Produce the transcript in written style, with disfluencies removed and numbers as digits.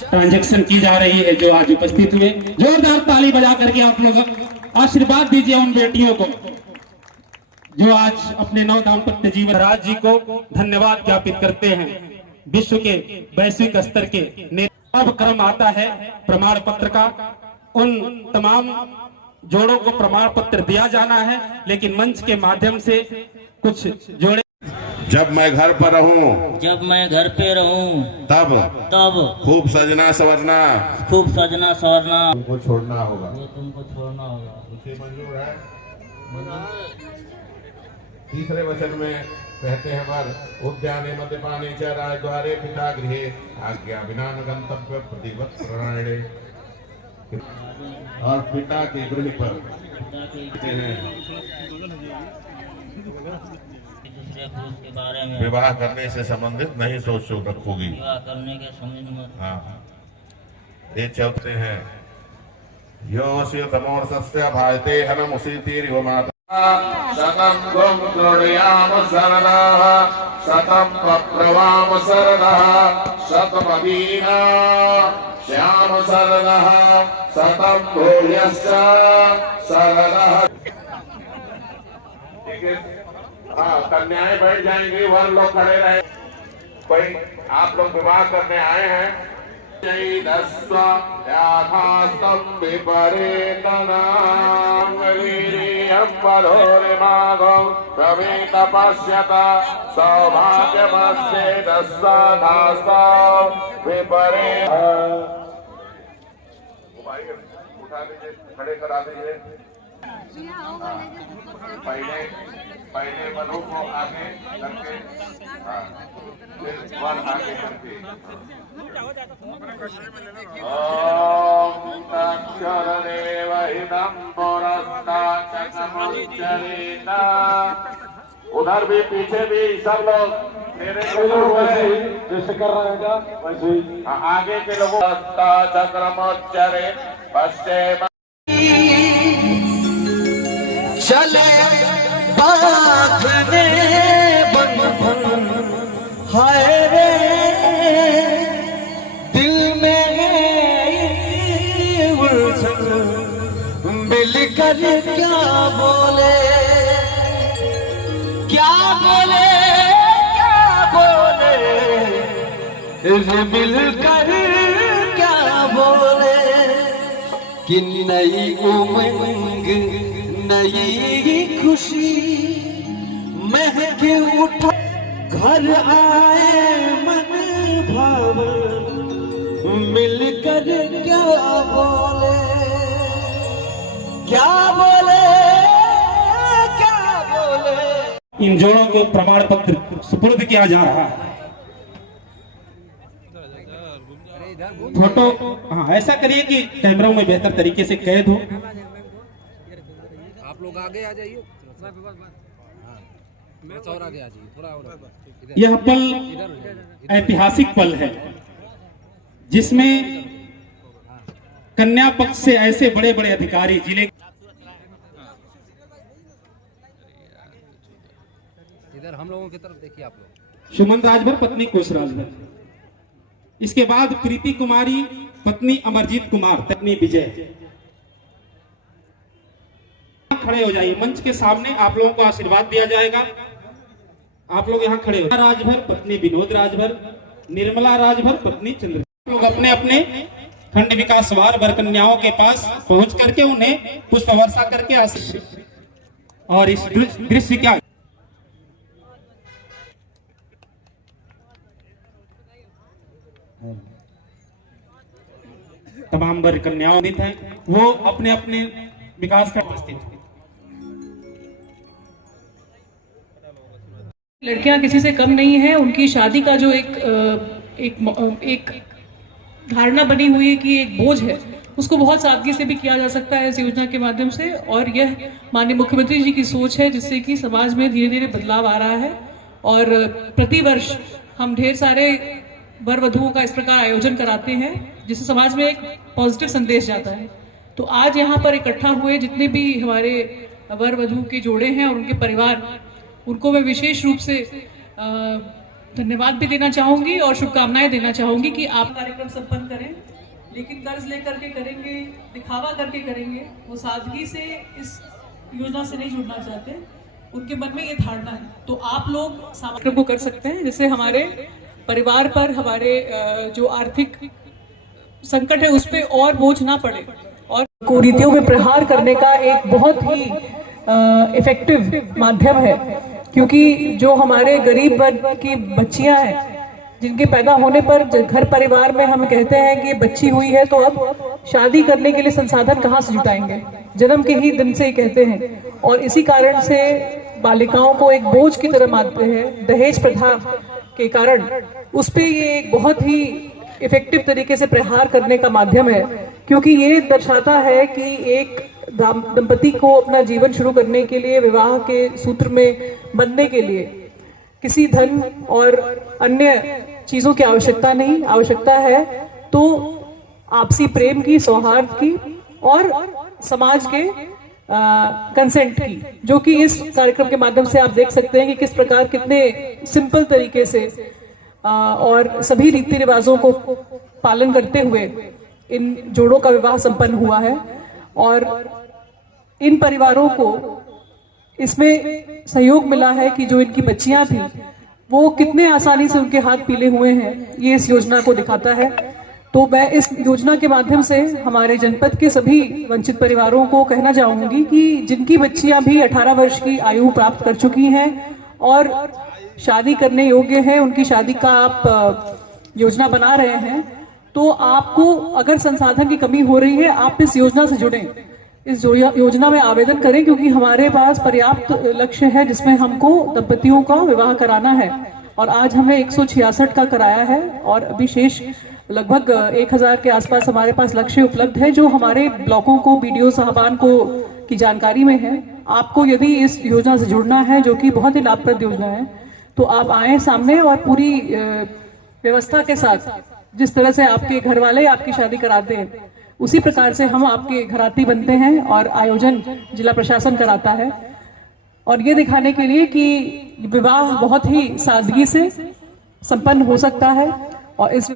Transaction की जा रही है जो आज उपस्थित हुए। जोरदार ताली बजा करके आप लोग आशीर्वाद दीजिए उन बेटियों को जो आज अपने नव दाम्पत्य जीवन। राज जी को धन्यवाद ज्ञापित करते हैं। विश्व के वैश्विक स्तर के अब क्रम आता है प्रमाण पत्र का। उन तमाम जोड़ों को प्रमाण पत्र दिया जाना है, लेकिन मंच के माध्यम से कुछ जोड़े। जब मैं घर पर रहूं, जब मैं घर पे रहूं, तब खूब सजना संवरना, तुमको छोड़ना होगा, वो तुमको छोड़ना होगा। उसे मंजूर है। तीसरे वचन में कहते हैं वर उद्याने मद्यपाने च राजद्वारे पिता गृहे आज्ञा बिना न गंतव्य प्रतिवत प्रणाणे। और पिता के गृह पर के बारे में विवाह करने से संबंधित नहीं सोच रखोगी। विवाह करने के संबंध में हाँ, ये चलते हैं। योस्य तमोर्षस्य भायते हनम उसीतिरिव माता शतं गुं कृणयाम शरणाः शतं पप्रवाम शरणाः शतमदीना श्याम शरणाः शतं भूयश्च शरणाः। ठीक है, हाँ, कन्याएं बैठ जाएंगी, वर लोग खड़े रहे। कोई आप लोग विवाह करने आए हैं। तपस्यत सौभाग्यमस्ये विपरे। उठा लीजिए, खड़े करा दीजिए। पहले वधू को आगे करके, फिर वर आगे करके। ओम तत्सर्वदेव हितं पुरस्तात् चक्रमुच्चरेत। उधर भी पीछे भी सब लोग मेरे जैसे कर रहे हैं वैसे आगे के लोगों चक्रमुच्चरे पश्चिम चले बांधने बंधन हाय रे दिल में उलझन मिलकर क्या बोले क्या बोले क्या बोले रे मिलकर क्या बोले कि नई उमंग नई खुशी महक उठा घर आए मन भाव मिलकर क्या बोले क्या बोले क्या बोले। इन जोड़ों को प्रमाण पत्र सुपुर्द किया जा रहा है। फोटो हाँ ऐसा करिए कि कैमरों में बेहतर तरीके से कैद हो। आप लोग आगे आ जाइए, और आगे आ जाइए थोड़ा और। यह पल ऐतिहासिक पल है जिसमें कन्या पक्ष से ऐसे बड़े बड़े अधिकारी जिले इधर हम लोगों की तरफ देखिए। आप लोग सुमन राजभर पत्नी कोश राजभर, इसके बाद प्रीति कुमारी पत्नी अमरजीत कुमार पत्नी विजय। खड़े हो जाइए, मंच के सामने आप लोगों को आशीर्वाद दिया जाएगा। आप लोग यहाँ खड़े हो। राजभर पत्नी विनोद राजभर, निर्मला राजभर पत्नी चंद्र। लोग अपने अपने खंड विकास वार वर कन्याओं के पास पहुंच करके उन्हें पुष्प वर्षा करके आशीर्वाद। और इस दृश्य क्या तमाम वर कन्याओं हैं वो अपने अपने विकास का उपस्थित। लड़कियां किसी से कम नहीं है। उनकी शादी का जो एक धारणा बनी हुई है कि एक बोझ है, उसको बहुत सादगी से भी किया जा सकता है इस योजना के माध्यम से। और यह माननीय मुख्यमंत्री जी की सोच है जिससे कि समाज में धीरे धीरे बदलाव आ रहा है। और प्रतिवर्ष हम ढेर सारे वर वधुओं का इस प्रकार आयोजन कराते हैं जिससे समाज में एक पॉजिटिव संदेश जाता है। तो आज यहाँ पर इकट्ठा हुए जितने भी हमारे वर वधु के जोड़े हैं और उनके परिवार, उनको मैं विशेष रूप से धन्यवाद भी देना चाहूंगी और शुभकामनाएं देना चाहूंगी कि आप कार्यक्रम संपन्न करें, लेकिन कर्ज लेकर के करेंगे, दिखावा करके करेंगे, वो सादगी से इस योजना से नहीं जुड़ना चाहते, उनके मन में ये धारणा है। तो आप लोग कार्यक्रम को कर सकते हैं जिससे हमारे परिवार पर, हमारे जो आर्थिक संकट है उस पर और बोझ ना पड़े, और कुरीतियों में प्रहार करने का एक बहुत ही इफेक्टिव माध्यम है। क्योंकि जो हमारे गरीब वर्ग की बच्चियां हैं, जिनके पैदा होने पर घर परिवार में हम कहते हैं कि बच्ची हुई है तो अब शादी करने के लिए संसाधन कहाँ से जुटाएंगे, जन्म के ही दिन से ही कहते हैं, और इसी कारण से बालिकाओं को एक बोझ की तरह मानते हैं। दहेज प्रथा के कारण उस पे ये एक बहुत ही इफेक्टिव तरीके से प्रहार करने का माध्यम है, क्योंकि ये दर्शाता है कि एक दंपति को अपना जीवन शुरू करने के लिए, विवाह के सूत्र में बंधने के लिए किसी धन और अन्य चीजों की आवश्यकता नहीं, आवश्यकता है तो आपसी प्रेम की, सौहार्द की और समाज के कंसेंट की, जो कि इस कार्यक्रम के माध्यम से आप देख सकते हैं कि किस प्रकार कितने सिंपल तरीके से और सभी रीति रिवाजों को पालन करते हुए इन जोड़ों का विवाह संपन्न हुआ है। और इन परिवारों को इसमें सहयोग मिला है कि जो इनकी बच्चियां थी वो कितने आसानी से उनके हाथ पीले हुए हैं, ये इस योजना को दिखाता है। तो मैं इस योजना के माध्यम से हमारे जनपद के सभी वंचित परिवारों को कहना चाहूंगी कि जिनकी बच्चियां भी 18 वर्ष की आयु प्राप्त कर चुकी हैं और शादी करने योग्य है, उनकी शादी का आप योजना बना रहे हैं, तो आपको अगर संसाधन की कमी हो रही है, आप इस योजना से जुड़ें, इस योजना में आवेदन करें, क्योंकि हमारे पास पर्याप्त लक्ष्य है जिसमें हमको दंपतियों का विवाह कराना है। और आज हमने 166 का कराया है और अभी शेष लगभग 1000 के आसपास हमारे पास लक्ष्य उपलब्ध है, जो हमारे ब्लॉकों को, बीडीओ साहबान को की जानकारी में है। आपको यदि इस योजना से जुड़ना है, जो कि बहुत ही लाभप्रद योजना है, तो आप आए सामने और पूरी व्यवस्था के साथ, जिस तरह से आपके घर वाले आपकी शादी कराते हैं, उसी प्रकार से हम आपके घराती बनते हैं और आयोजन जिला प्रशासन कराता है। और ये दिखाने के लिए कि विवाह बहुत ही सादगी से संपन्न हो सकता है और इस